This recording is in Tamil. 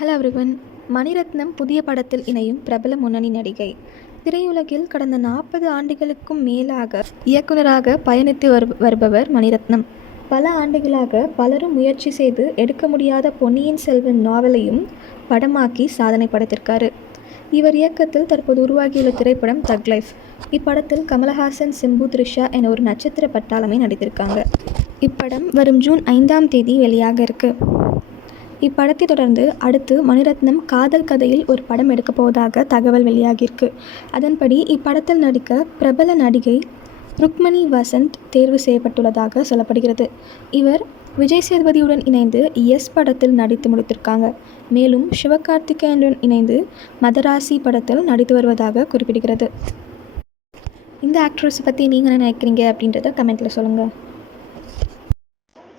Hello everyone. மணிரத்னம் புதிய படத்தில் இணையும் பிரபல முன்னணி நடிகை. திரையுலகில் கடந்த நாற்பது ஆண்டுகளுக்கும் மேலாக இயக்குனராக பயணித்து வரு வருபவர் மணிரத்னம். பல ஆண்டுகளாக பலரும் முயற்சி செய்து எடுக்க முடியாத பொன்னியின் செல்வன் நாவலையும் படமாக்கி சாதனை படைத்திருக்காரு. இவர் இயக்கத்தில் தற்போது உருவாகியுள்ள திரைப்படம் தக் லைஃப். இப்படத்தில் கமலஹாசன் சிம்பு த்ரிஷா என ஒரு நட்சத்திர பட்டாளமே நடித்திருக்காங்க. இப்படம் வரும் ஜூன் ஐந்தாம் தேதி வெளியாக இருக்கு. இப்படத்தை தொடர்ந்து அடுத்து மணிரத்னம் காதல் கதையில் ஒரு படம் எடுக்கப் போவதாக தகவல் வெளியாகியிருக்கு. அதன்படி இப்படத்தில் நடிக்க பிரபல நடிகை ருக்மணி வசந்த் தேர்வு செய்யப்பட்டுள்ளதாக சொல்லப்படுகிறது. இவர் விஜய் சேதுபதியுடன் இணைந்து எஸ் படத்தில் நடித்து முடித்திருக்காங்க. மேலும் சிவகார்த்திகேயனுடன் இணைந்து மதராசி படத்தில் நடித்து வருவதாக குறிப்பிடுகிறது. இந்த ஆக்ட்ரஸ் பற்றி நீங்கள் என்ன நினைக்கிறீங்க அப்படின்றத கமெண்ட்டில் சொல்லுங்கள்